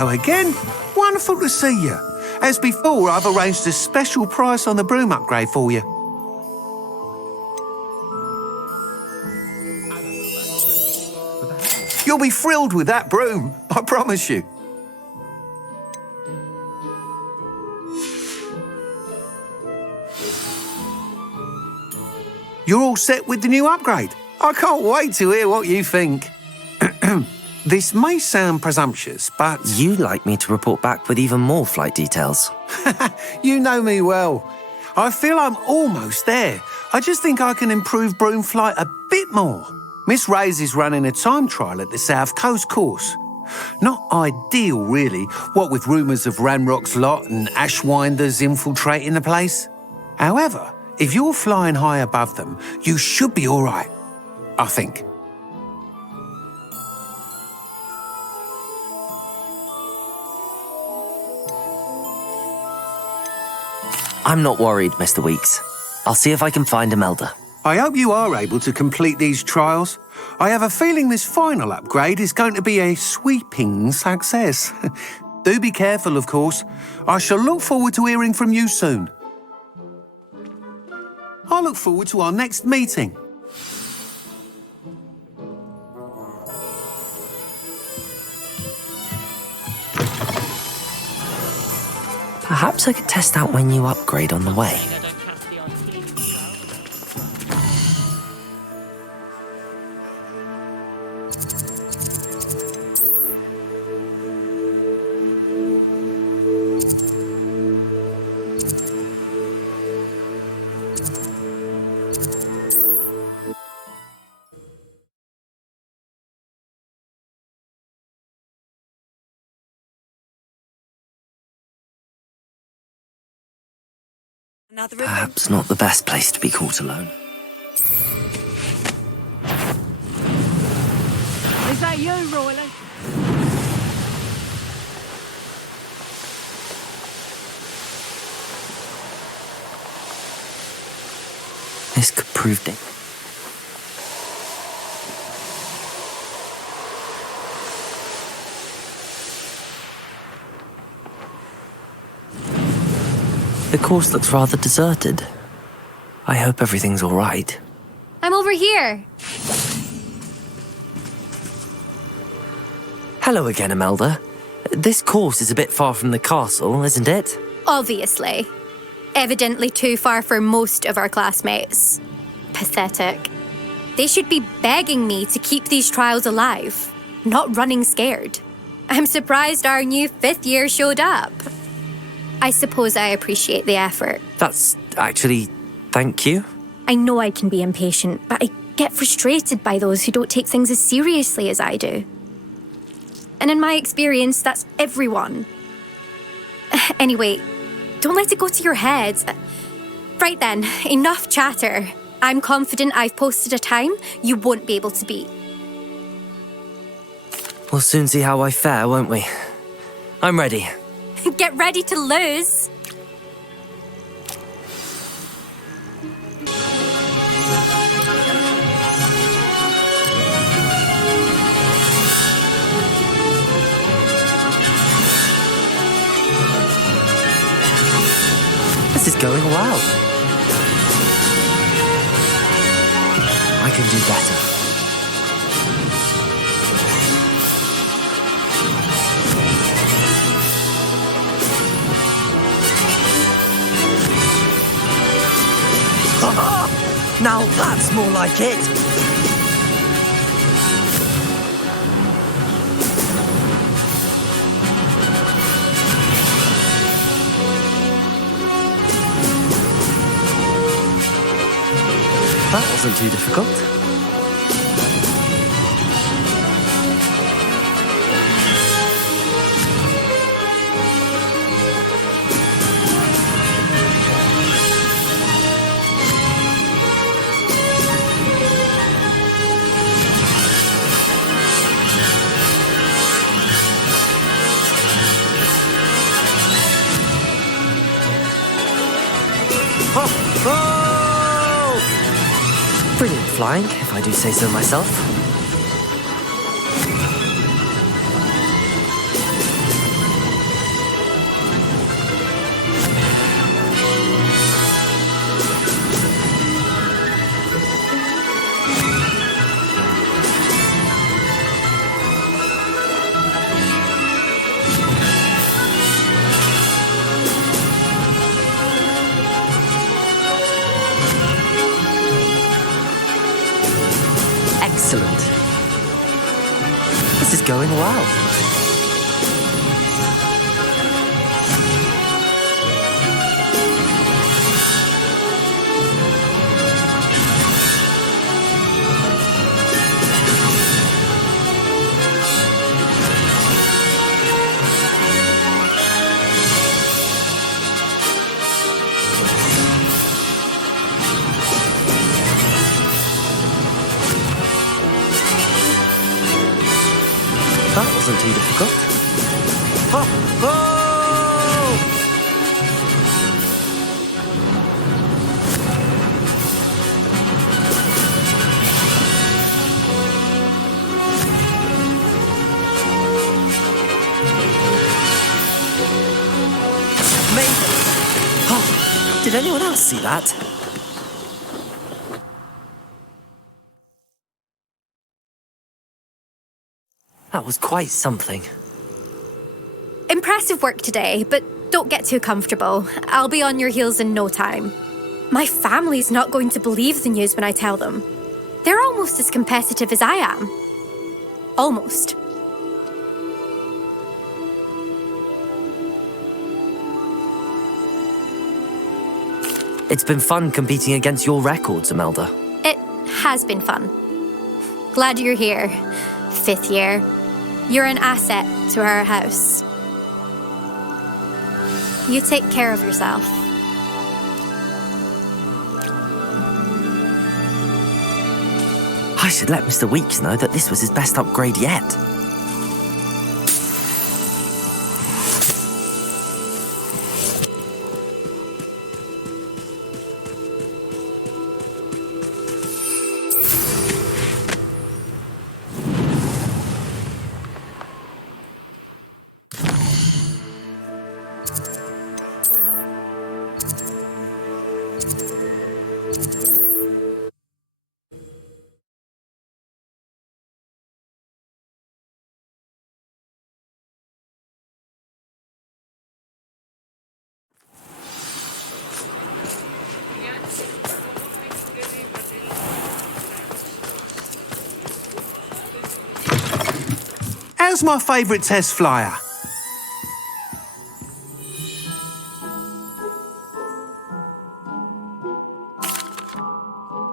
Hello again. Wonderful to see you. As before, I've arranged a special price on the broom upgrade for you. You'll be thrilled with that broom, I promise you. You're all set with the new upgrade. I can't wait to hear what you think. This may sound presumptuous, but... You like me to report back with even more flight details. You know me well. I feel I'm almost there. I just think I can improve broom flight a bit more. Miss Ray's is running a time trial at the South Coast course. Not ideal, really, what with rumours of Ranrock's lot and Ashwinders infiltrating the place. However, if you're flying high above them, you should be all right, I think. I'm not worried, Mr. Weeks. I'll see if I can find Imelda. I hope you are able to complete these trials. I have a feeling this final upgrade is going to be a sweeping success. Do be careful, of course. I shall look forward to hearing from you soon. I look forward to our next meeting. Perhaps I could test out my new upgrade on the way. Perhaps not the best place to be caught alone. Is that you, Royally? This could prove it. The course looks rather deserted. I hope everything's all right. I'm over here. Hello again, Imelda. This course is a bit far from the castle, isn't it? Obviously. Evidently too far for most of our classmates. Pathetic. They should be begging me to keep these trials alive, not running scared. I'm surprised our new 5th year showed up. I suppose I appreciate the effort. That's actually... thank you. I know I can be impatient, but I get frustrated by those who don't take things as seriously as I do. And in my experience, that's everyone. Anyway, don't let it go to your head. Right then, enough chatter. I'm confident I've posted a time you won't be able to beat. We'll soon see how I fare, won't we? I'm ready. Get ready to lose. This is going well. I can do better. Now that's more like it! That wasn't too difficult. Brilliant flying, if I do say so myself. is going well. That wasn't too difficult. Hop! Oh! Amazing! Oh, did anyone else see that? That was quite something. Impressive work today, but don't get too comfortable. I'll be on your heels in no time. My family's not going to believe the news when I tell them. They're almost as competitive as I am. Almost. It's been fun competing against your records, Imelda. It has been fun. Glad you're here. 5th year. You're an asset to our house. You take care of yourself. I should let Mr. Weeks know that this was his best upgrade yet. How's my favourite test flyer?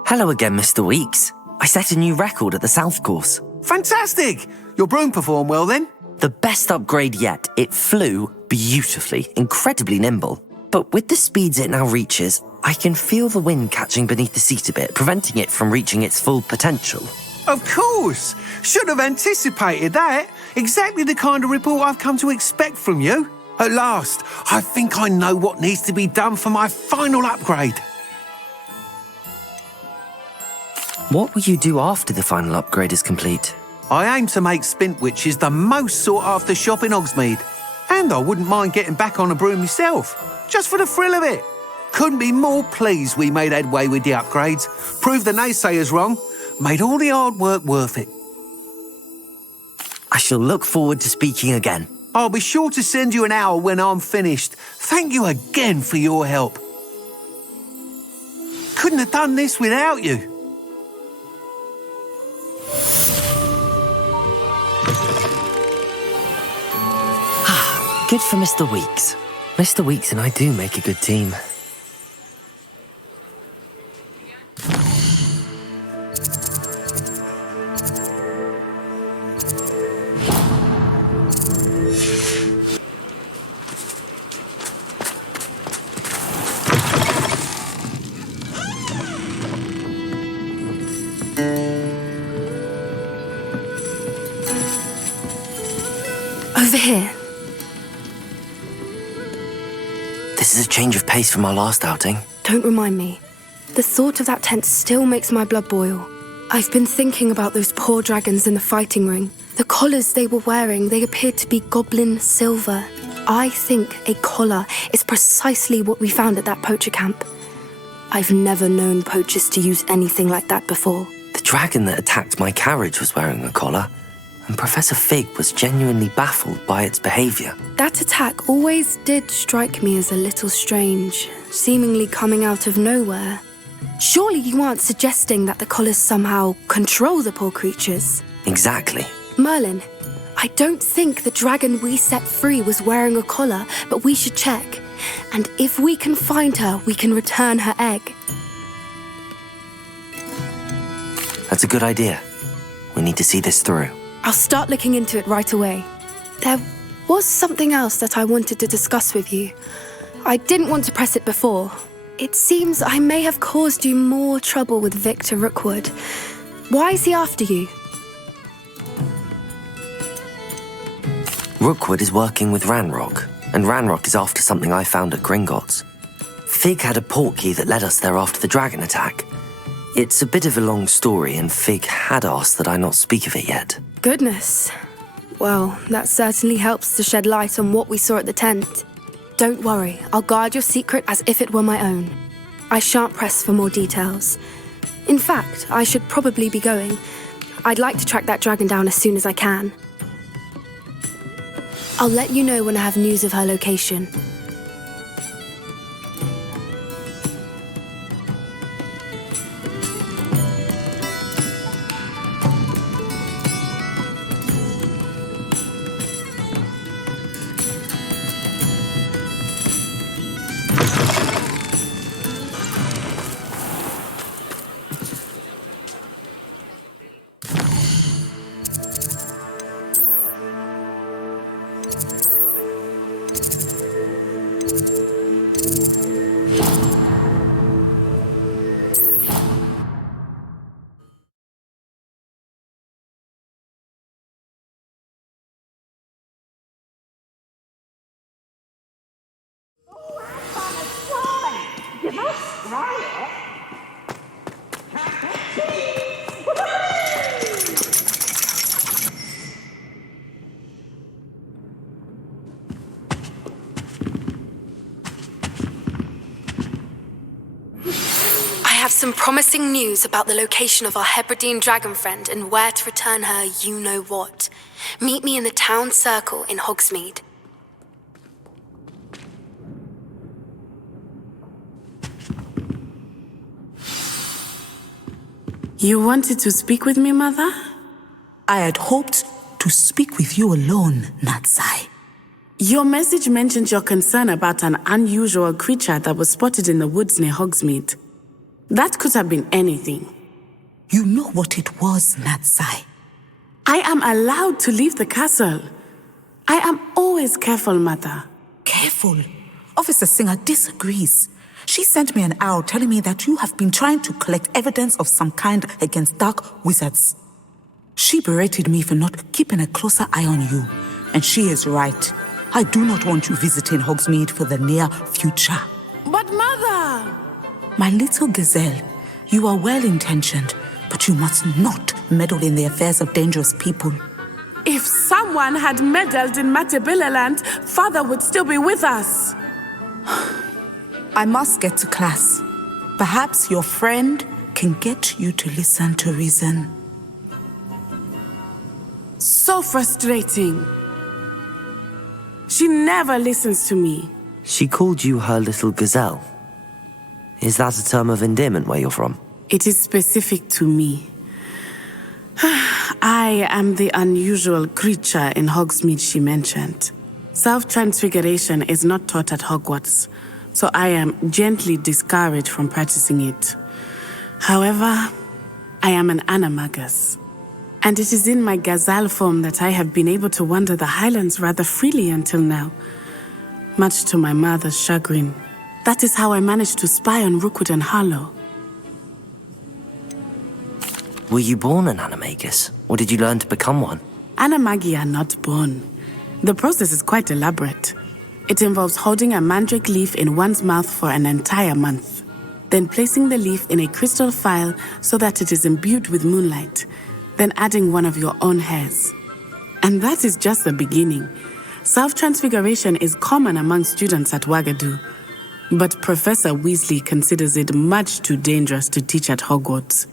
Hello again, Mr. Weeks. I set a new record at the South Course. Fantastic! Your broom performed well then? The best upgrade yet. It flew beautifully, incredibly nimble. But with the speeds it now reaches, I can feel the wind catching beneath the seat a bit, preventing it from reaching its full potential. Of course! Should have anticipated that. Exactly the kind of report I've come to expect from you. At last, I think I know what needs to be done for my final upgrade. What will you do after the final upgrade is complete? I aim to make Spintwitches the most sought-after shop in Hogsmeade. And I wouldn't mind getting back on a broom myself, just for the thrill of it. Couldn't be more pleased we made headway with the upgrades, proved the naysayers wrong, made all the hard work worth it. I shall look forward to speaking again. I'll be sure to send you an owl when I'm finished. Thank you again for your help. Couldn't have done this without you. Good for Mr. Weeks. Mr. Weeks and I do make a good team. Over here. This is a change of pace from our last outing. Don't remind me. The thought of that tent still makes my blood boil. I've been thinking about those poor dragons in the fighting ring. The collars they were wearing, they appeared to be goblin silver. I think a collar is precisely what we found at that poacher camp. I've never known poachers to use anything like that before. The dragon that attacked my carriage was wearing a collar, and Professor Fig was genuinely baffled by its behaviour. That attack always did strike me as a little strange, seemingly coming out of nowhere. Surely you aren't suggesting that the collars somehow control the poor creatures? Exactly. Merlin, I don't think the dragon we set free was wearing a collar, but we should check. And if we can find her, we can return her egg. That's a good idea. We need to see this through. I'll start looking into it right away. There was something else that I wanted to discuss with you. I didn't want to press it before. It seems I may have caused you more trouble with Victor Rookwood. Why is he after you? Rookwood is working with Ranrock, and Ranrock is after something I found at Gringotts. Fig had a portkey that led us there after the dragon attack. It's a bit of a long story, and Fig had asked that I not speak of it yet. Goodness. Well, that certainly helps to shed light on what we saw at the tent. Don't worry, I'll guard your secret as if it were my own. I shan't press for more details. In fact, I should probably be going. I'd like to track that dragon down as soon as I can. I'll let you know when I have news of her location. I have some promising news about the location of our Hebridean dragon friend and where to return her you-know-what. Meet me in the town circle in Hogsmeade. You wanted to speak with me, Mother? I had hoped to speak with you alone, Natsai. Your message mentioned your concern about an unusual creature that was spotted in the woods near Hogsmeade. That could have been anything. You know what it was, Natsai. I am allowed to leave the castle. I am always careful, Mother. Careful. Officer Singer disagrees. She sent me an owl telling me that you have been trying to collect evidence of some kind against dark wizards. She berated me for not keeping a closer eye on you, and she is right. I do not want you visiting Hogsmeade for the near future. But Mother! My little gazelle, you are well-intentioned, but you must not meddle in the affairs of dangerous people. If someone had meddled in Matabeleland, Father would still be with us. I must get to class. Perhaps your friend can get you to listen to reason. So frustrating. She never listens to me. She called you her little gazelle. Is that a term of endearment where you're from? It is specific to me. I am the unusual creature in Hogsmeade she mentioned. Self-transfiguration is not taught at Hogwarts, so I am gently discouraged from practicing it. However, I am an animagus, and it is in my gazelle form that I have been able to wander the highlands rather freely until now, much to my mother's chagrin. That is how I managed to spy on Rookwood and Harlow. Were you born an animagus, or did you learn to become one? Animagi are not born. The process is quite elaborate. It involves holding a mandrake leaf in one's mouth for an entire month, then placing the leaf in a crystal phial so that it is imbued with moonlight, then adding one of your own hairs. And that is just the beginning. Self-transfiguration is common among students at Wagadu, but Professor Weasley considers it much too dangerous to teach at Hogwarts.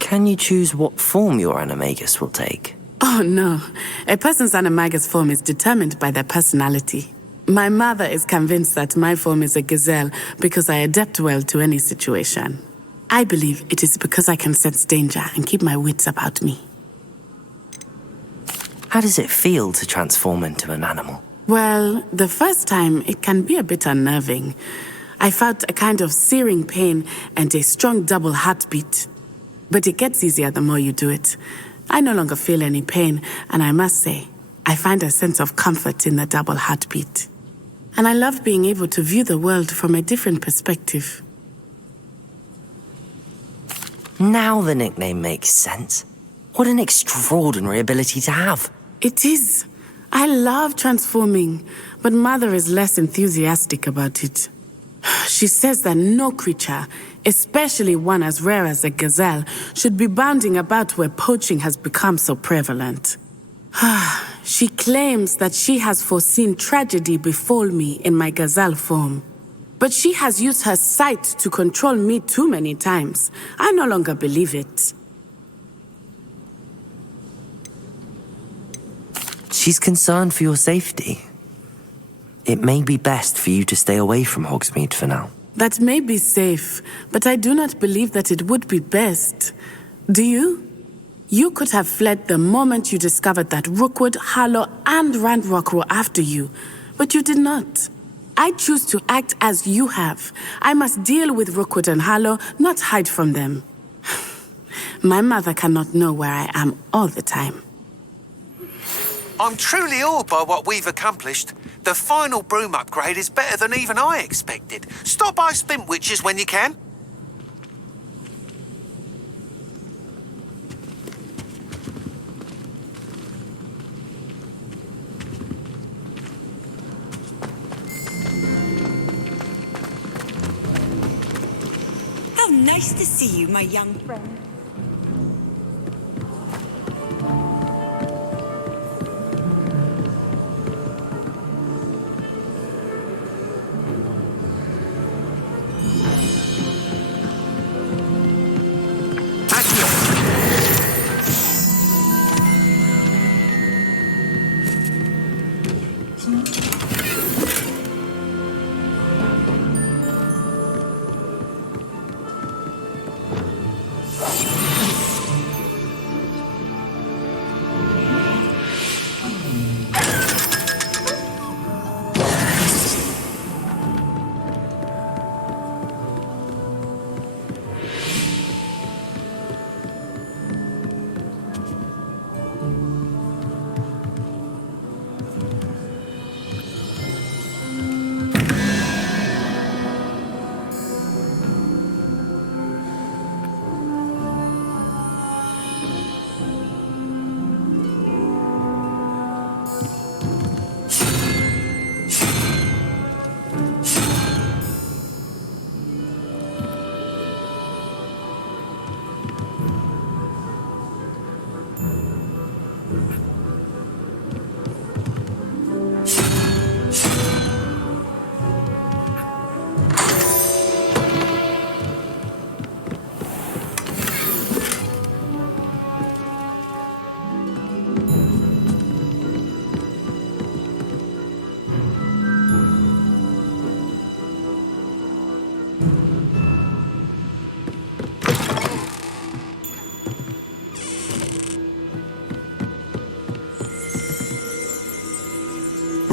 Can you choose what form your animagus will take? Oh no, a person's animagus form is determined by their personality. My mother is convinced that my form is a gazelle because I adapt well to any situation. I believe it is because I can sense danger and keep my wits about me. How does it feel to transform into an animal? Well, the first time, it can be a bit unnerving. I felt a kind of searing pain and a strong double heartbeat. But it gets easier the more you do it. I no longer feel any pain, and I must say, I find a sense of comfort in the double heartbeat. And I love being able to view the world from a different perspective. Now the nickname makes sense. What an extraordinary ability to have. It is. I love transforming, but Mother is less enthusiastic about it. She says that no creature, especially one as rare as a gazelle, should be bounding about where poaching has become so prevalent. She claims that she has foreseen tragedy befall me in my gazelle form. But she has used her sight to control me too many times. I no longer believe it. She's concerned for your safety. It may be best for you to stay away from Hogsmeade for now. That may be safe, but I do not believe that it would be best. Do you? You could have fled the moment you discovered that Rookwood, Harlow, and Randrock were after you, but you did not. I choose to act as you have. I must deal with Rookwood and Harlow, not hide from them. My mother cannot know where I am all the time. I'm truly awed by what we've accomplished. The final broom upgrade is better than even I expected. Stop by Spintwitches when you can. How nice to see you, my young friend.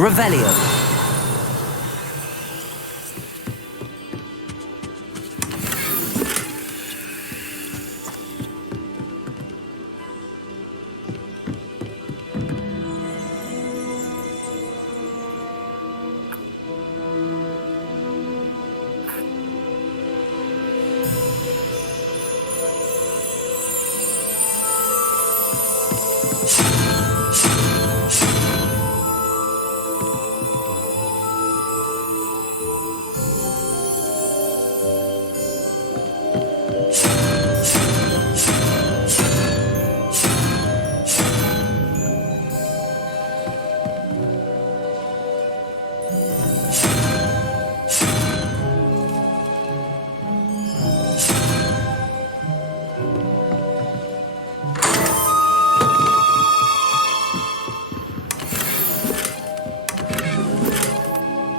Revelio.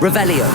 Revelio.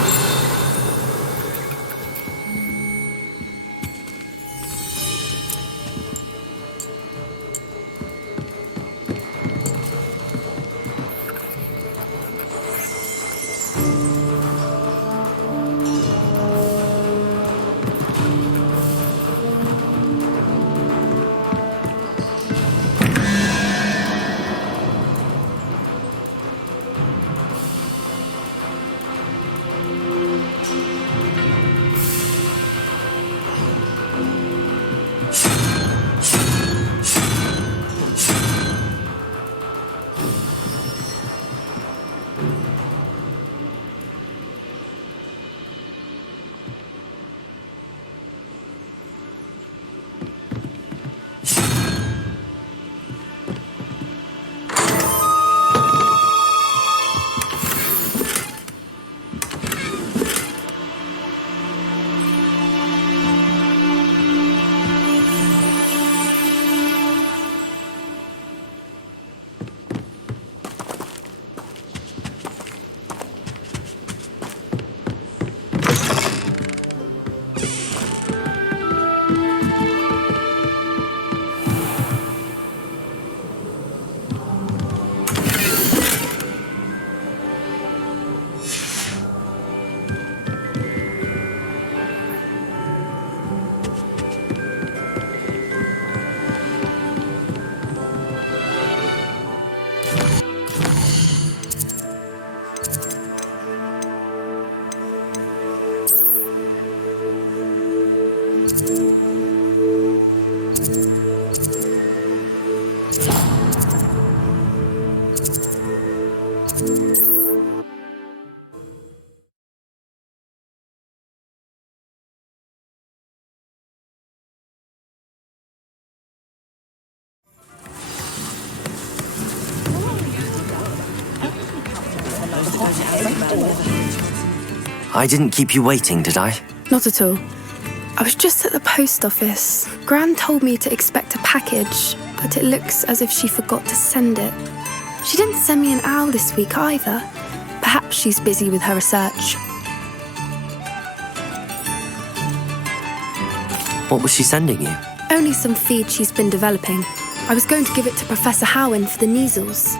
I didn't keep you waiting, did I? Not at all. I was just at the post office. Gran told me to expect a package, but it looks as if she forgot to send it. She didn't send me an owl this week either. Perhaps she's busy with her research. What was she sending you? Only some feed she's been developing. I was going to give it to Professor Howen for the measles.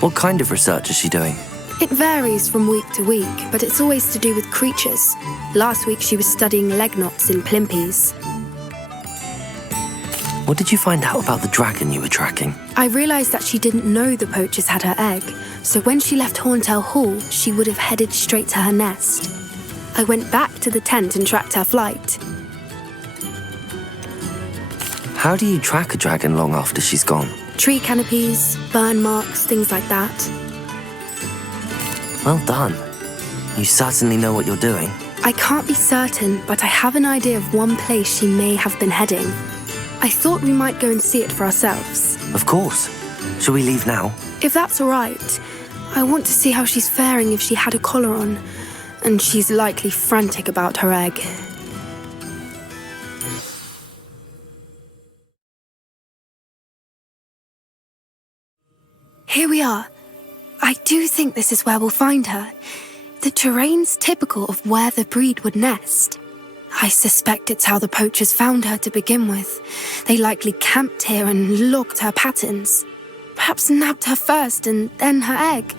What kind of research is she doing? It varies from week to week, but it's always to do with creatures. Last week she was studying leg knots in plimpies. What did you find out about the dragon you were tracking? I realised that she didn't know the poachers had her egg, so when she left Horntail Hall, she would have headed straight to her nest. I went back to the tent and tracked her flight. How do you track a dragon long after she's gone? Tree canopies, burn marks, things like that. Well done. You certainly know what you're doing. I can't be certain, but I have an idea of one place she may have been heading. I thought we might go and see it for ourselves. Of course. Shall we leave now? If that's all right. I want to see how she's faring if she had a collar on. And she's likely frantic about her egg. Here we are. I do think this is where we'll find her. The terrain's typical of where the breed would nest. I suspect it's how the poachers found her to begin with. They likely camped here and logged her patterns. Perhaps nabbed her first and then her egg.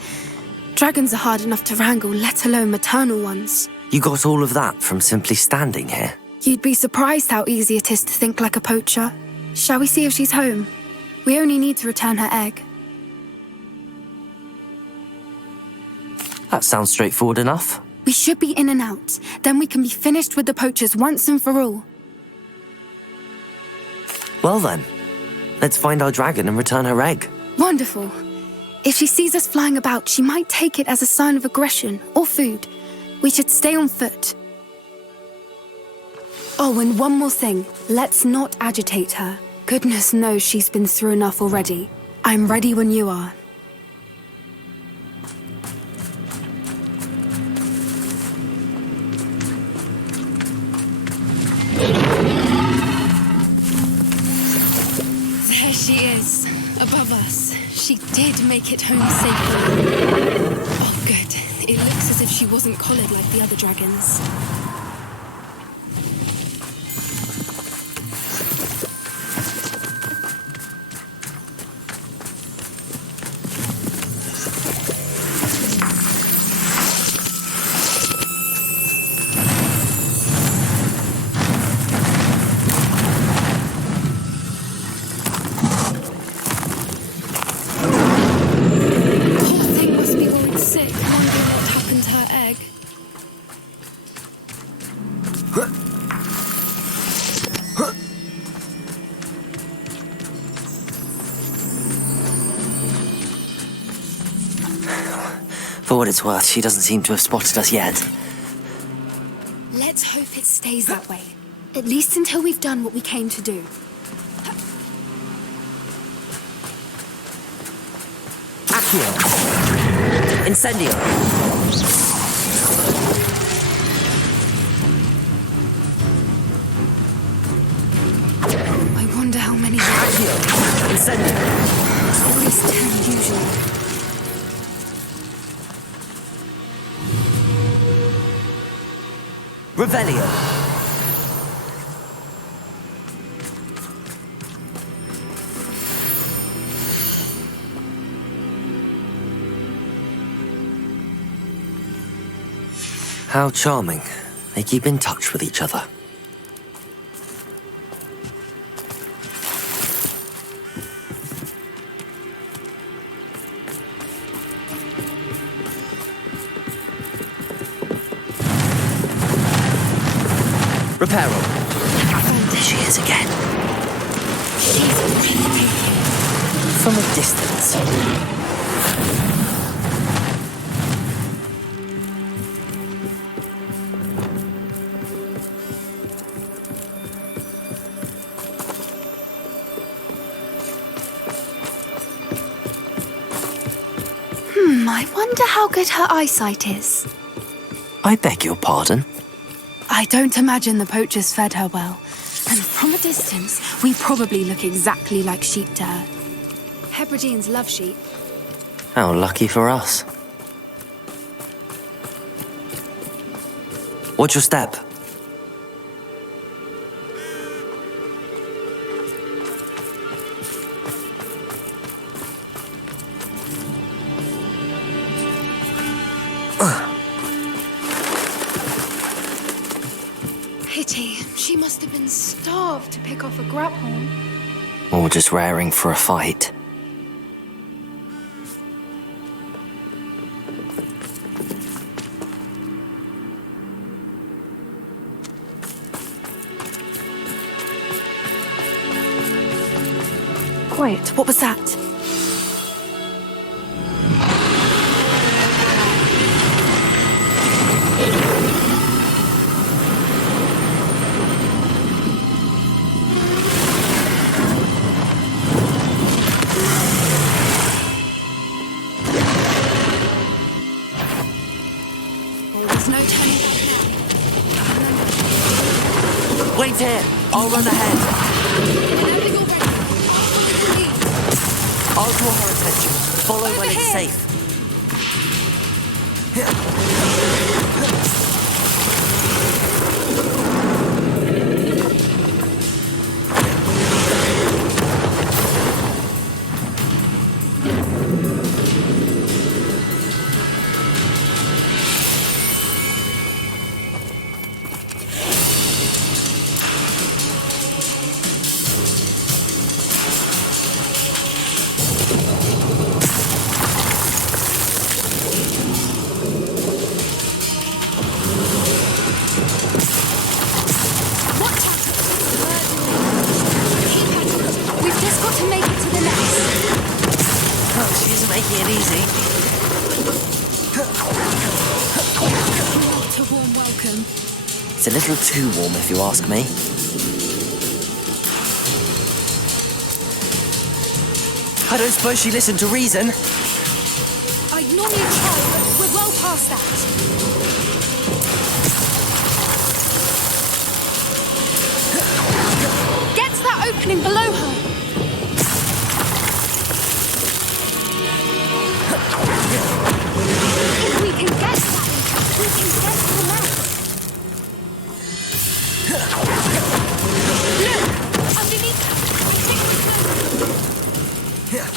Dragons are hard enough to wrangle, let alone maternal ones. You got all of that from simply standing here? You'd be surprised how easy it is to think like a poacher. Shall we see if she's home? We only need to return her egg. That sounds straightforward enough. We should be in and out. Then we can be finished with the poachers once and for all. Well then, let's find our dragon and return her egg. Wonderful. If she sees us flying about, she might take it as a sign of aggression or food. We should stay on foot. Oh, and one more thing. Let's not agitate her. Goodness knows she's been through enough already. I'm ready when you are. There she is, above us. She did make it home safely. Oh, good. It looks as if she wasn't collared like the other dragons. For what it's worth, she doesn't seem to have spotted us yet. Let's hope it stays that way. At least until we've done what we came to do. Accio! Incendio! I wonder how many... Accio! Incendio! At least 10 usually. Revelio! How charming. They keep in touch with each other. Reparo. There she is again. She's breathtaking. From a distance. I wonder how good her eyesight is. I beg your pardon? I don't imagine the poachers fed her well. And from a distance, we probably look exactly like sheep to her. Hebrideans love sheep. How lucky for us. Watch your step. Pity. She must have been starved to pick off a grapple. Or just raring for a fight. Quiet. What was that? There's no turning back now. Wait here! I'll run ahead. Whenever you're ready, I'll draw her attention. Follow when it's safe. We've just got to make it to the nest. Oh, she isn't making it easy. What a warm welcome. It's a little too warm if you ask me. I don't suppose she listened to reason. I normally try, but we're well past that. Get to that opening below her. If we can get to that entrance, we can get to the nest. Look! Underneath her.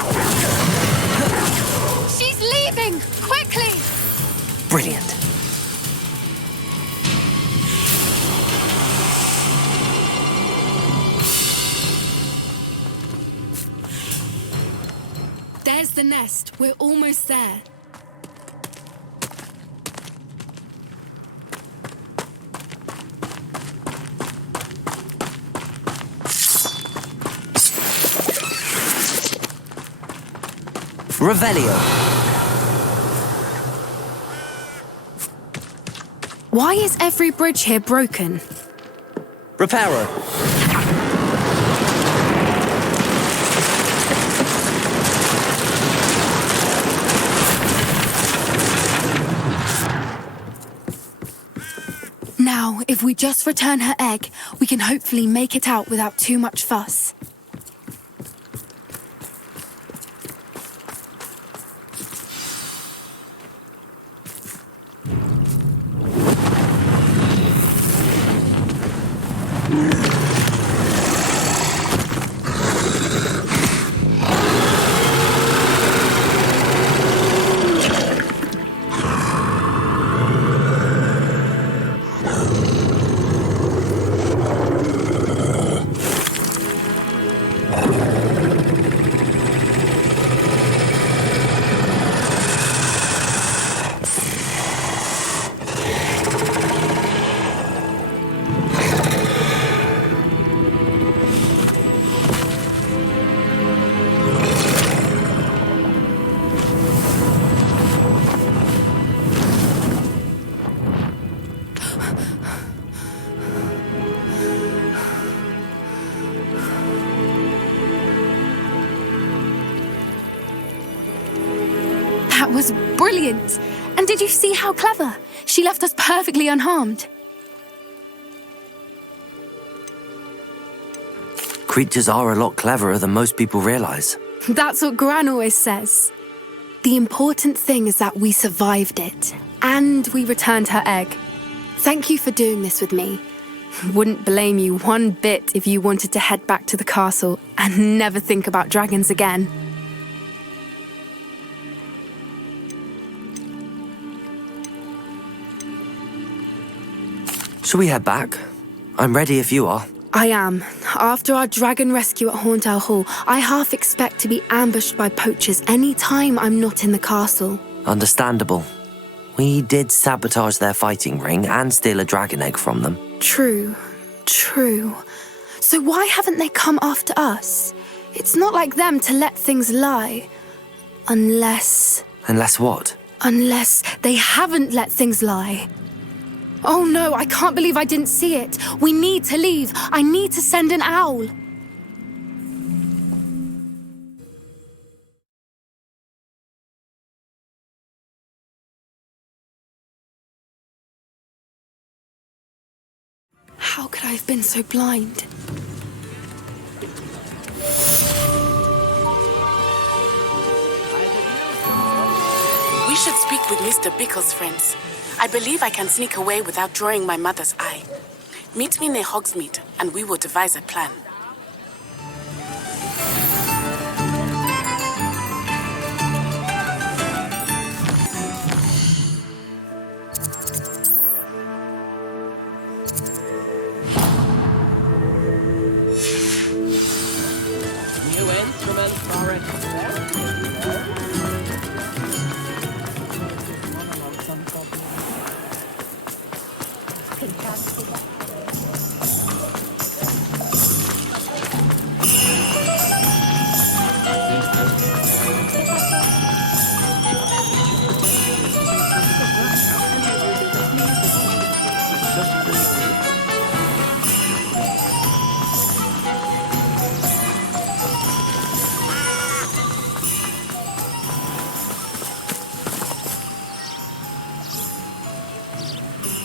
She's leaving! Quickly! Brilliant. There's the nest. We're almost there. Revelio. Why is every bridge here broken? Reparo. Now, if we just return her egg, we can hopefully make it out without too much fuss. brilliant. And did you see how clever? She left us perfectly unharmed. Creatures are a lot cleverer than most people realize. That's what Gran always says. The important thing is that we survived it, and we returned her egg. Thank you for doing this with me. Wouldn't blame you one bit if you wanted to head back to the castle and never think about dragons again. Shall we head back? I'm ready if you are. I am. After our dragon rescue at Horndale Hall, I half expect to be ambushed by poachers any time I'm not in the castle. Understandable. We did sabotage their fighting ring and steal a dragon egg from them. True. So why haven't they come after us? It's not like them to let things lie. Unless what? Unless they haven't let things lie. Oh no, I can't believe I didn't see it. We need to leave. I need to send an owl. How could I have been so blind? We should speak with Mr. Bickle's friends. I believe I can sneak away without drawing my mother's eye. Meet me near Hogsmeade, and we will devise a plan. New instruments already there.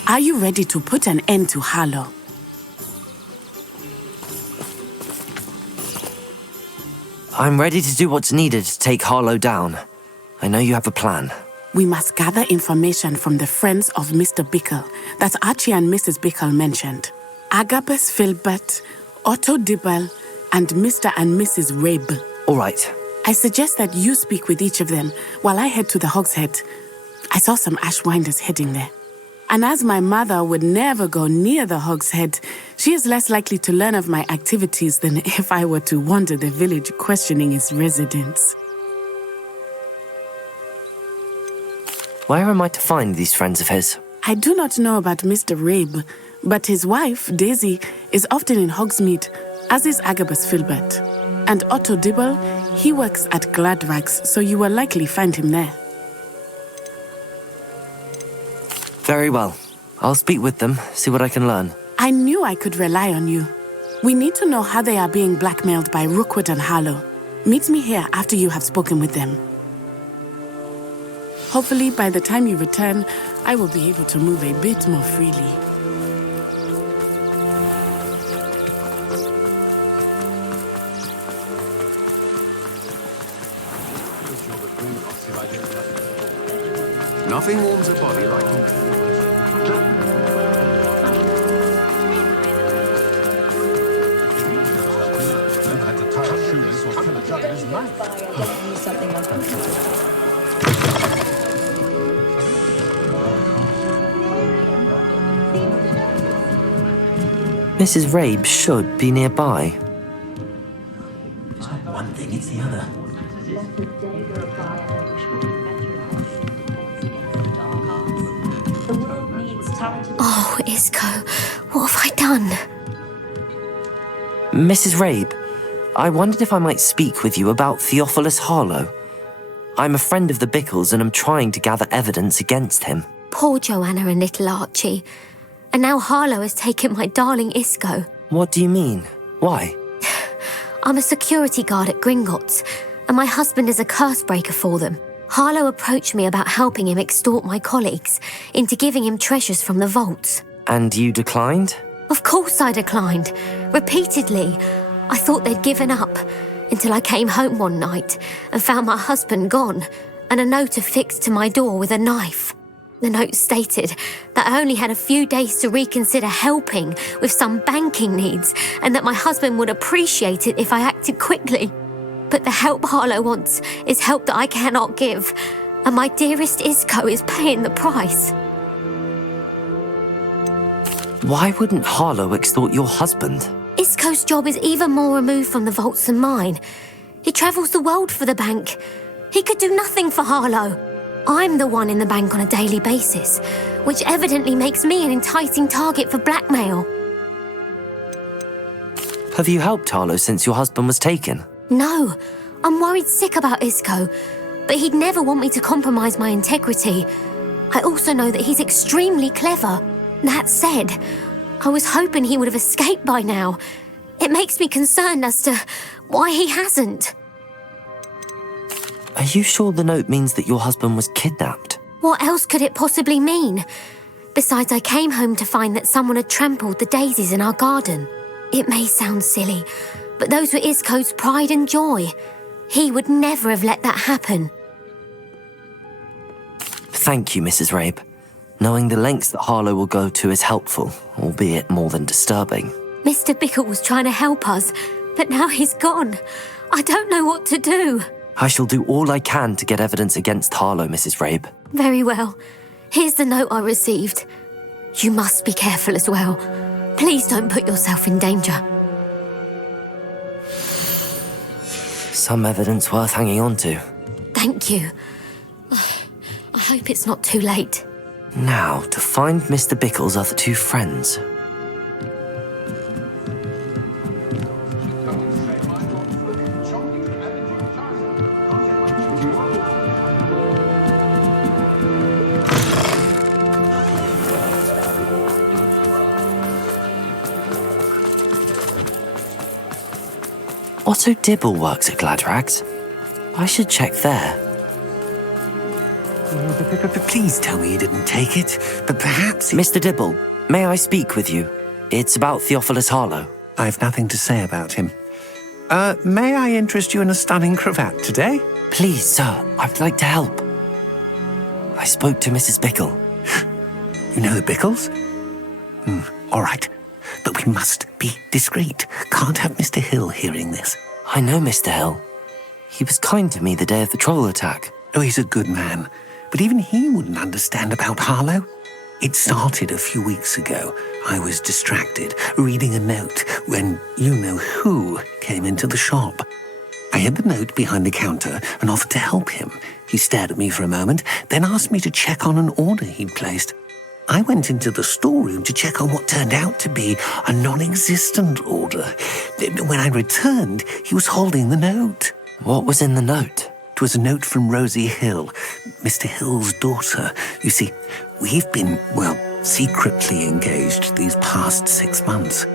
Are you ready to put an end to Harlow? I'm ready to do what's needed to take Harlow down. I know you have a plan. We must gather information from the friends of Mr. Bickle that Archie and Mrs. Bickle mentioned. Agabus Filbert, Otto Dibble, and Mr. and Mrs. Rabe. All right. I suggest that you speak with each of them while I head to the Hogshead. I saw some Ashwinders heading there. And as my mother would never go near the Hogshead, she is less likely to learn of my activities than if I were to wander the village questioning its residents. Where am I to find these friends of his? I do not know about Mr. Rabe, but his wife, Daisy, is often in Hogsmeade, as is Agabus Filbert. And Otto Dibble, he works at Gladrags, so you will likely find him there. Very well. I'll speak with them, see what I can learn. I knew I could rely on you. We need to know how they are being blackmailed by Rookwood and Harlow. Meet me here after you have spoken with them. Hopefully, by the time you return, I will be able to move a bit more freely. Nothing warms a body like it. Mrs. Rabe should be nearby. One thing, it's the other. Oh, Isco, what have I done? Mrs. Rabe, I wondered if I might speak with you about Theophilus Harlow. I'm a friend of the Bickles and I'm trying to gather evidence against him. Poor Joanna and little Archie. And now Harlow has taken my darling Isco. What do you mean? Why? I'm a security guard at Gringotts, and my husband is a curse breaker for them. Harlow approached me about helping him extort my colleagues into giving him treasures from the vaults. And you declined? Of course I declined. Repeatedly. I thought they'd given up until I came home one night and found my husband gone and a note affixed to my door with a knife. The note stated that I only had a few days to reconsider helping with some banking needs and that my husband would appreciate it if I acted quickly. But the help Harlow wants is help that I cannot give, and my dearest Isco is paying the price. Why wouldn't Harlow extort your husband? Isco's job is even more removed from the vaults than mine. He travels the world for the bank. He could do nothing for Harlow. I'm the one in the bank on a daily basis, which evidently makes me an enticing target for blackmail. Have you helped Harlow since your husband was taken? No, I'm worried sick about Isco, but he'd never want me to compromise my integrity. I also know that he's extremely clever. That said, I was hoping he would have escaped by now. It makes me concerned as to why he hasn't. Are you sure the note means that your husband was kidnapped? What else could it possibly mean? Besides, I came home to find that someone had trampled the daisies in our garden. It may sound silly, but those were Isco's pride and joy. He would never have let that happen. Thank you, Mrs. Rabe. Knowing the lengths that Harlow will go to is helpful, albeit more than disturbing. Mr. Bickle was trying to help us, but now he's gone. I don't know what to do. I shall do all I can to get evidence against Harlow, Mrs. Rabe. Very well. Here's the note I received. You must be careful as well. Please don't put yourself in danger. Some evidence worth hanging on to. Thank you. I hope it's not too late. Now, to find Mr. Bickle's other two friends. Otto Dibble works at Gladrags. I should check there. Please tell me you didn't take it, but perhaps... Mr. Dibble, may I speak with you? It's about Theophilus Harlow. I've nothing to say about him. May I interest you in a stunning cravat today? Please, sir, I'd like to help. I spoke to Mrs. Bickle. You know the Bickles? All right, but we must be discreet. Can't have Mr. Hill hearing this. I know Mr. Hill. He was kind to me the day of the troll attack. Oh, he's a good man, but even he wouldn't understand about Harlow. It started a few weeks ago. I was distracted, reading a note, when you-know-who came into the shop. I hid the note behind the counter and offered to help him. He stared at me for a moment, then asked me to check on an order he'd placed. I went into the storeroom to check on what turned out to be a non-existent order. When I returned, he was holding the note. What was in the note? It was a note from Rosie Hill, Mr. Hill's daughter. You see, we've been, secretly engaged these past 6 months.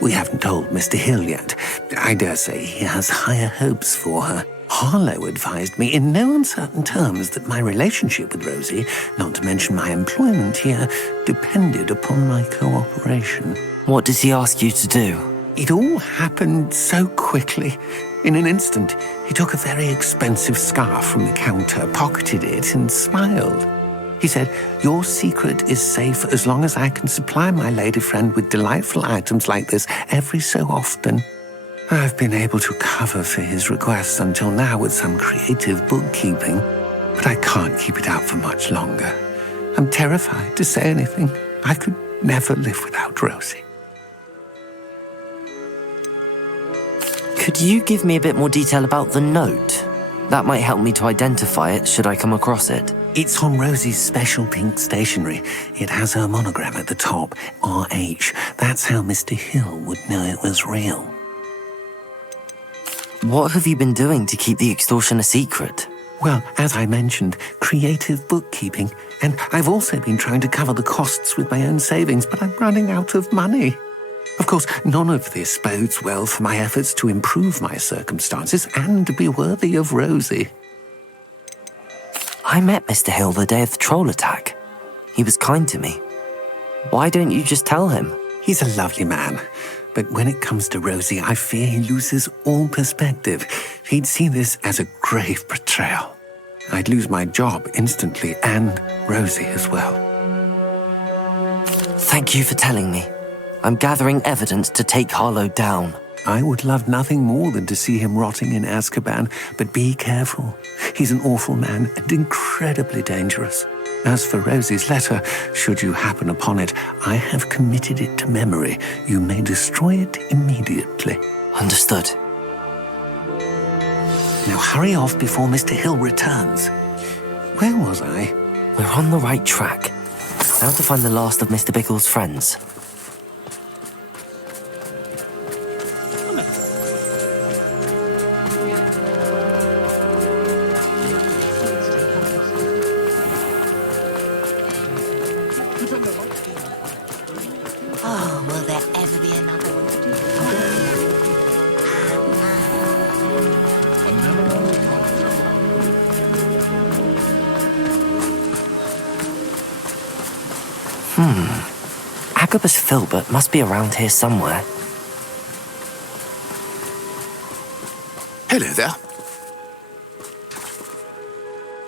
We haven't told Mr. Hill yet. I dare say he has higher hopes for her. Harlow advised me in no uncertain terms that my relationship with Rosie, not to mention my employment here, depended upon my cooperation. What does he ask you to do? It all happened so quickly. In an instant, he took a very expensive scarf from the counter, pocketed it, and smiled. He said, "Your secret is safe as long as I can supply my lady friend with delightful items like this every so often." I've been able to cover for his requests until now with some creative bookkeeping, but I can't keep it up for much longer. I'm terrified to say anything. I could never live without Rosie. Could you give me a bit more detail about the note? That might help me to identify it should I come across it. It's on Rosie's special pink stationery. It has her monogram at the top, RH. That's how Mr. Hill would know it was real. What have you been doing to keep the extortion a secret? Well, as I mentioned, creative bookkeeping. And I've also been trying to cover the costs with my own savings, but I'm running out of money. Of course, none of this bodes well for my efforts to improve my circumstances and to be worthy of Rosie. I met Mr. Hill the day of the troll attack. He was kind to me. Why don't you just tell him? He's a lovely man. But when it comes to Rosie, I fear he loses all perspective. He'd see this as a grave betrayal. I'd lose my job instantly, and Rosie as well. Thank you for telling me. I'm gathering evidence to take Harlow down. I would love nothing more than to see him rotting in Azkaban, but be careful. He's an awful man and incredibly dangerous. As for Rosie's letter, should you happen upon it, I have committed it to memory. You may destroy it immediately. Understood. Now hurry off before Mr. Hill returns. Where was I? We're on the right track. Now to find the last of Mr. Bickle's friends. Oh, will there ever be another Agabus Filbert must be around here somewhere. Hello there.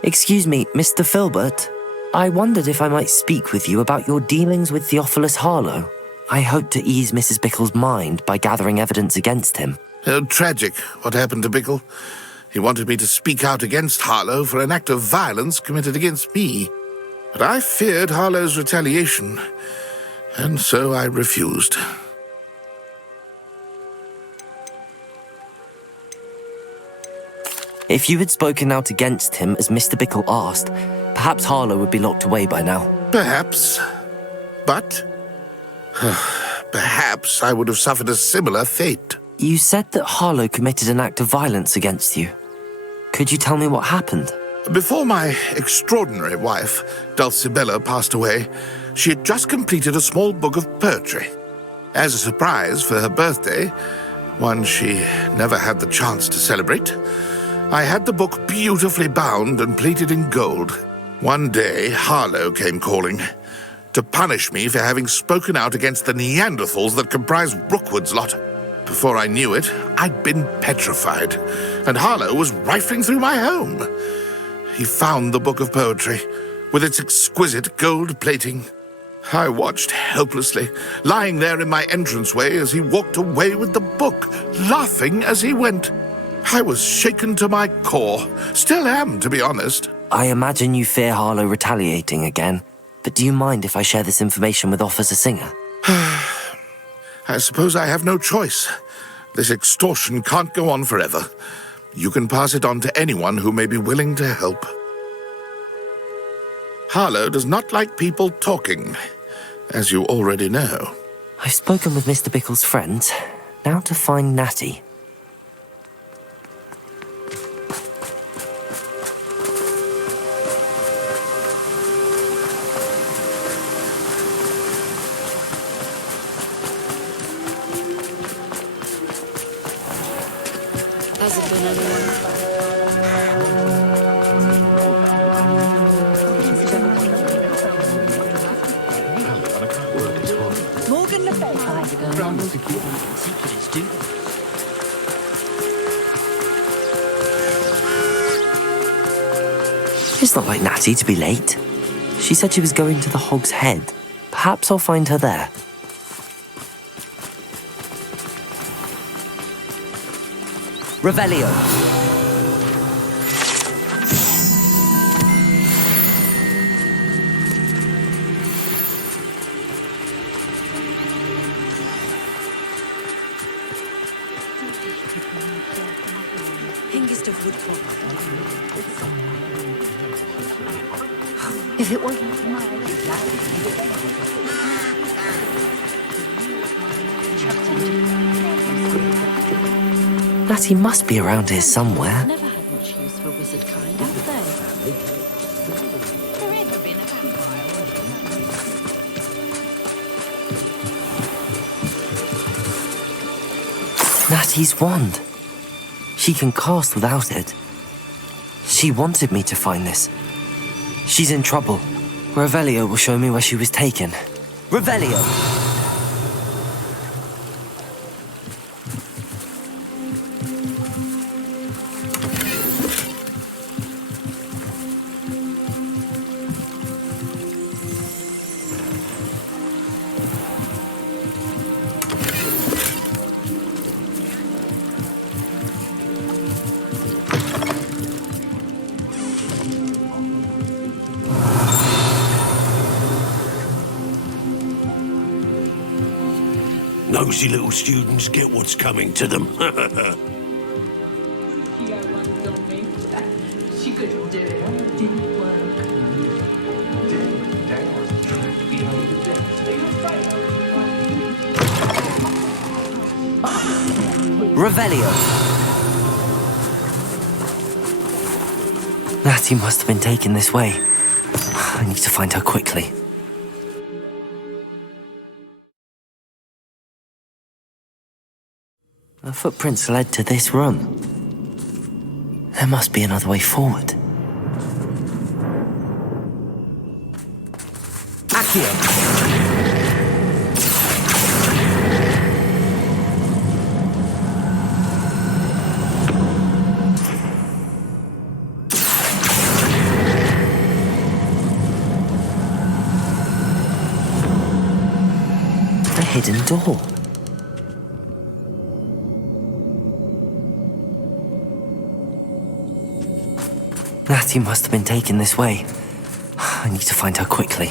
Excuse me, Mr. Filbert. I wondered if I might speak with you about your dealings with Theophilus Harlow. I hope to ease Mrs. Bickle's mind by gathering evidence against him. Oh, tragic, what happened to Bickle. He wanted me to speak out against Harlow for an act of violence committed against me. But I feared Harlow's retaliation, and so I refused. If you had spoken out against him as Mr. Bickle asked, perhaps Harlow would be locked away by now. Perhaps. But perhaps I would have suffered a similar fate. You said that Harlow committed an act of violence against you. Could you tell me what happened? Before my extraordinary wife, Dulcibella, passed away, she had just completed a small book of poetry. As a surprise for her birthday, one she never had the chance to celebrate, I had the book beautifully bound and plated in gold. One day, Harlow came calling to punish me for having spoken out against the Neanderthals that comprise Rookwood's lot. Before I knew it, I'd been petrified, and Harlow was rifling through my home. He found the book of poetry, with its exquisite gold plating. I watched helplessly, lying there in my entranceway as he walked away with the book, laughing as he went. I was shaken to my core. Still am, to be honest. I imagine you fear Harlow retaliating again, but do you mind if I share this information with Officer Singer? I suppose I have no choice. This extortion can't go on forever. You can pass it on to anyone who may be willing to help. Harlow does not like people talking, as you already know. I've spoken with Mr. Bickle's friends. Now to find Natty. Has it been anyone? Morgan Le Fay. It's not like Natty to be late. She said she was going to the Hog's Head. Perhaps I'll find her there. Revelio. Hingest of Woodcock. If it wasn't for my Natty must be around here somewhere. never had much use for wizard kind, have they? Natty's wand. She can cast without it. She wanted me to find this. She's in trouble. Revelio will show me where she was taken. Revelio! Nosy little students get what's coming to them. She couldn't do it. It didn't work. Revelio! Natty must have been taken this way. I need to find her quickly. The footprints led to this room. There must be another way forward. Accio! A hidden door. Natty must have been taken this way. I need to find her quickly.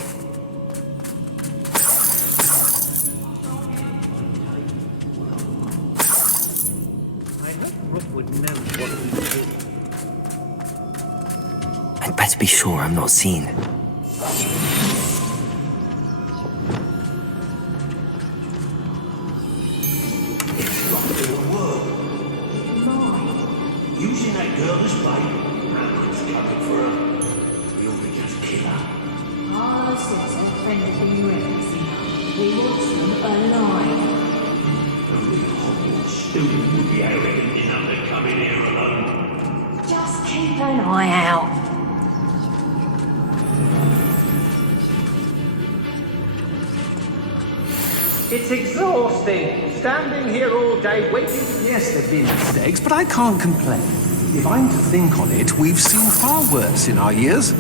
I'd better be sure I'm not seen. Using that girl as bait. Coming for her. We ought to just kill her. Our sister friendly raising. We want them alive. Only a Hogwarts student would be arrogant enough to come in here alone. Just keep an eye out. It's exhausting, standing here all day waiting. Yes, there've been mistakes, but I can't complain. If I'm to think on it, we've seen far worse in our years.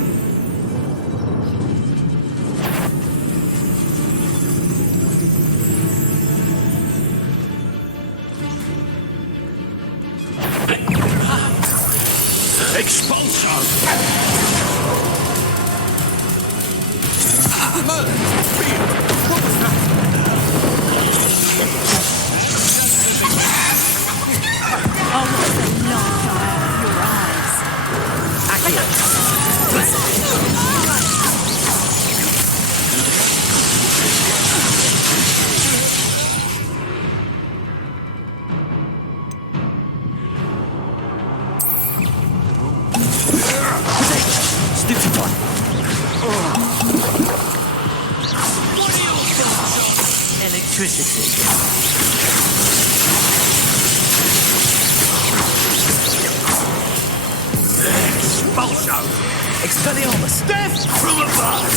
Expelliarmus! Death from above!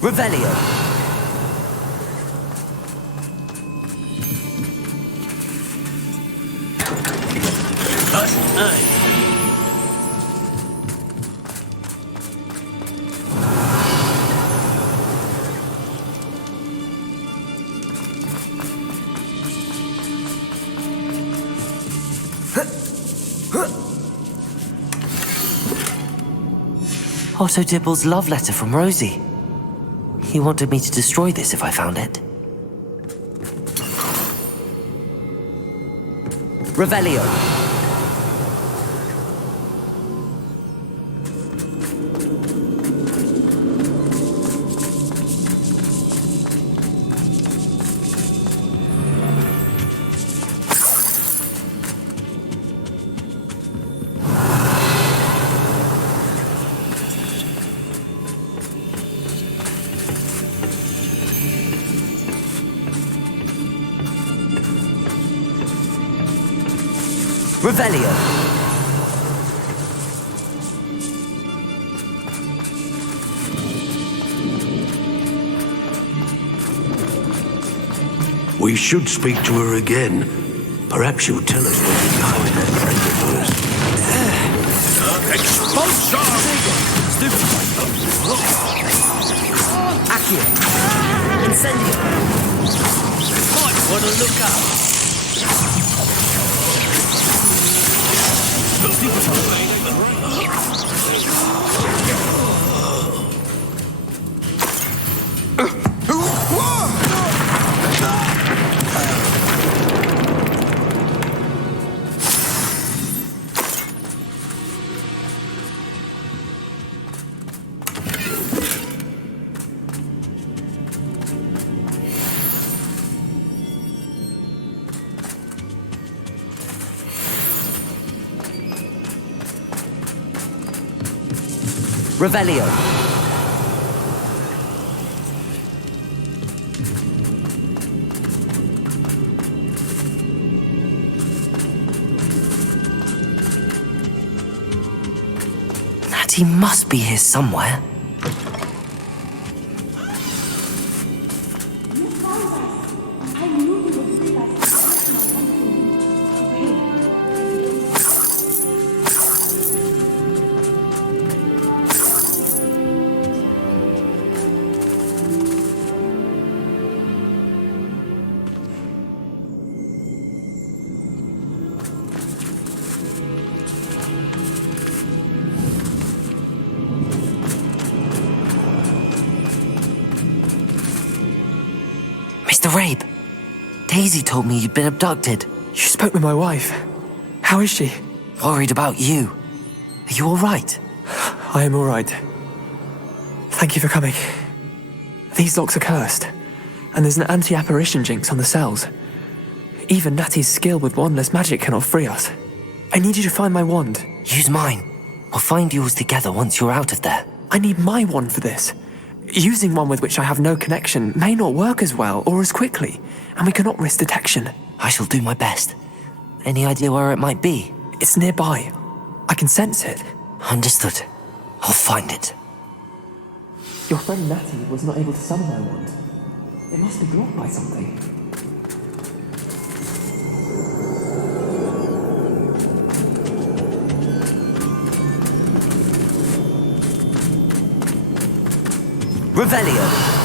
Revelio! Otto Dibble's love letter from Rosie. He wanted me to destroy this if I found it. Revelio! Revelio. We should speak to her again. Perhaps she'll tell us what's behind that friend of hers. Expulsar! Accio. Incendio. Might want to look up. Revelio. Natty must be here somewhere. Mr. Rabe, Daisy told me you'd been abducted. You spoke with my wife. How is she? Worried about you. Are you all right? I am all right. Thank you for coming. These locks are cursed, and there's an anti-apparition jinx on the cells. Even Natty's skill with wandless magic cannot free us. I need you to find my wand. Use mine. We'll find yours together once you're out of there. I need my wand for this. Using one with which I have no connection may not work as well or as quickly, and we cannot risk detection. I shall do my best. Any idea where it might be? It's nearby. I can sense it. Understood. I'll find it. Your friend Natty was not able to summon my wand. It must be blocked by something. Revelio.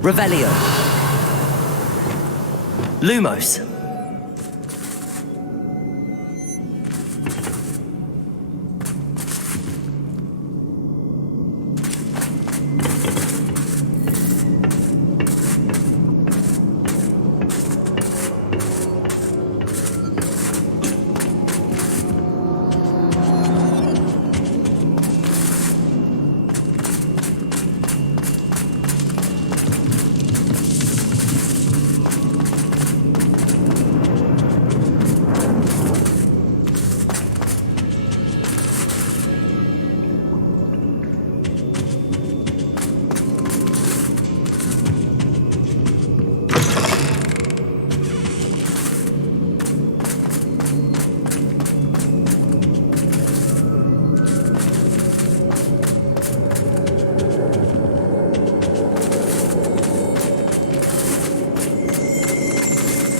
Revelio. Lumos.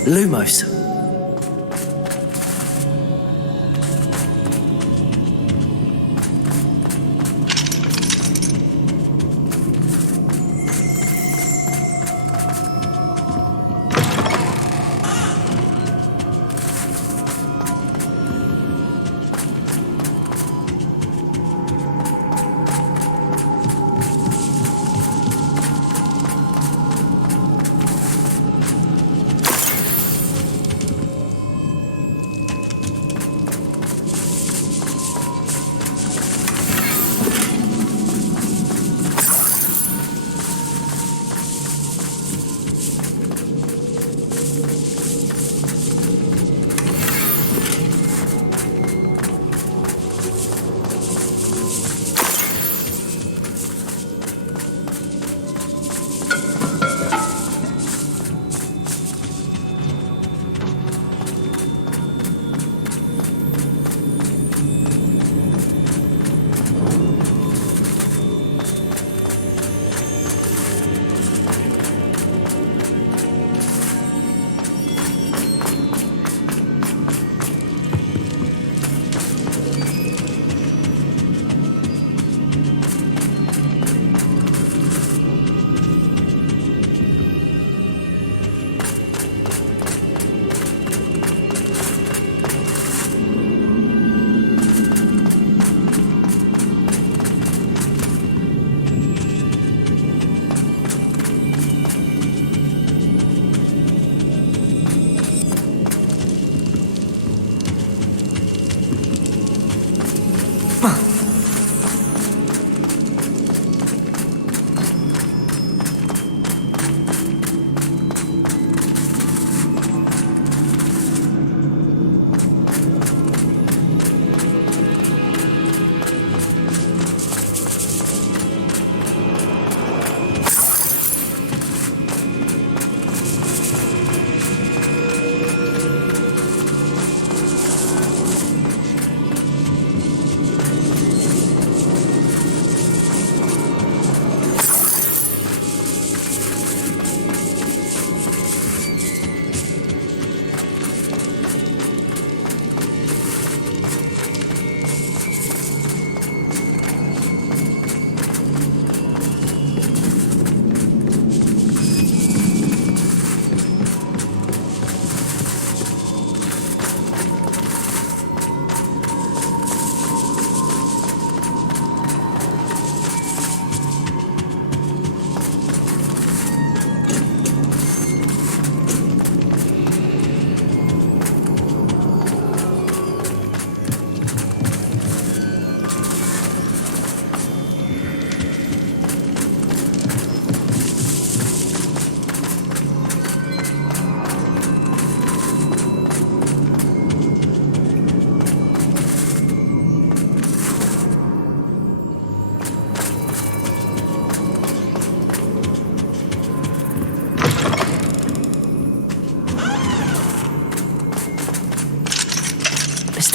Lumos.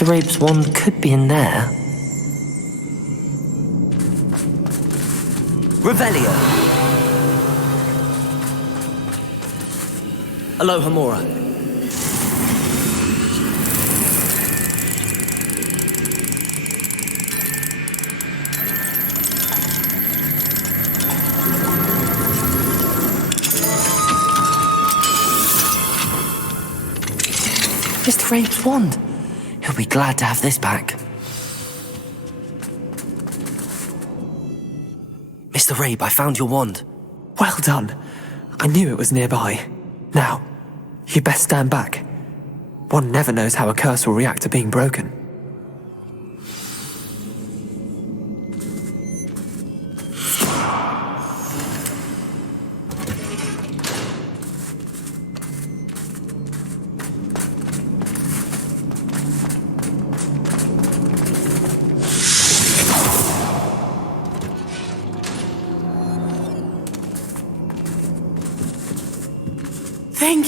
Mr. Rabe's wand could be in there. Revelio! Aloha Mora. Mr. Rabe's wand. He'll be glad to have this back. Mr. Rabe, I found your wand. Well done. I knew it was nearby. Now, you best stand back. One never knows how a curse will react to being broken.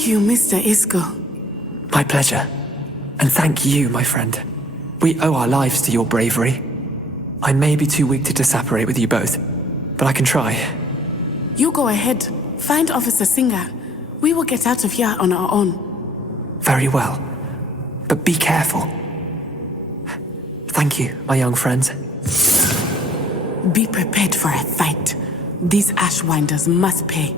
Thank you, Mr. Isco. My pleasure. And thank you, my friend. We owe our lives to your bravery. I may be too weak to separate with you both, but I can try. You go ahead. Find Officer Singer. We will get out of here on our own. Very well. But be careful. Thank you, my young friends. Be prepared for a fight. These Ashwinders must pay.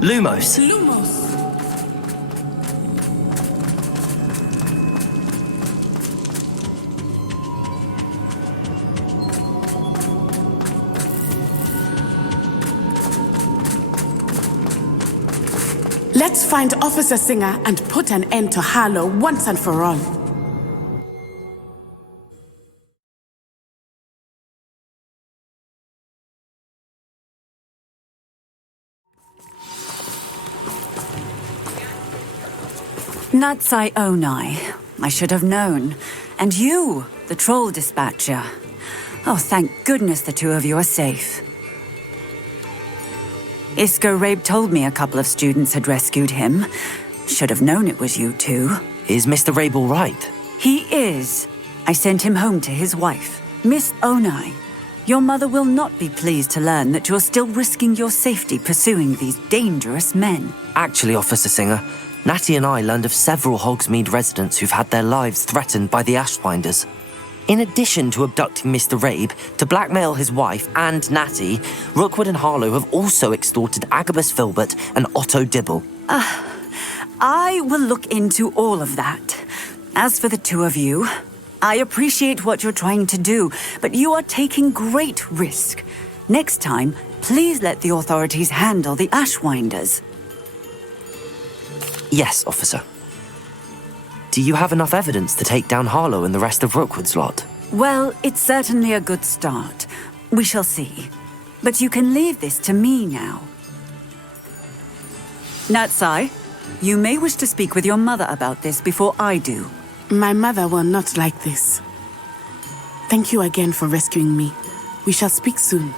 Lumos. Lumos! Let's find Officer Singer and put an end to Harlow once and for all. Natsai Onai. I should have known. And you, the troll dispatcher. Oh, thank goodness the two of you are safe. Isco Rabe told me a couple of students had rescued him. Should have known it was you two. Is Mr. Rabe all right? He is. I sent him home to his wife, Miss Onai. Your mother will not be pleased to learn that you're still risking your safety pursuing these dangerous men. Actually, Officer Singer, Natty and I learned of several Hogsmeade residents who've had their lives threatened by the Ashwinders. In addition to abducting Mr. Rabe to blackmail his wife and Natty, Rookwood and Harlow have also extorted Agabus Filbert and Otto Dibble. I will look into all of that. As for the two of you, I appreciate what you're trying to do, but you are taking great risk. Next time, please let the authorities handle the Ashwinders. Yes, officer. Do you have enough evidence to take down Harlow and the rest of Rookwood's lot? Well, it's certainly a good start. We shall see. But you can leave this to me now. Natsai, you may wish to speak with your mother about this before I do. My mother will not like this. Thank you again for rescuing me. We shall speak soon.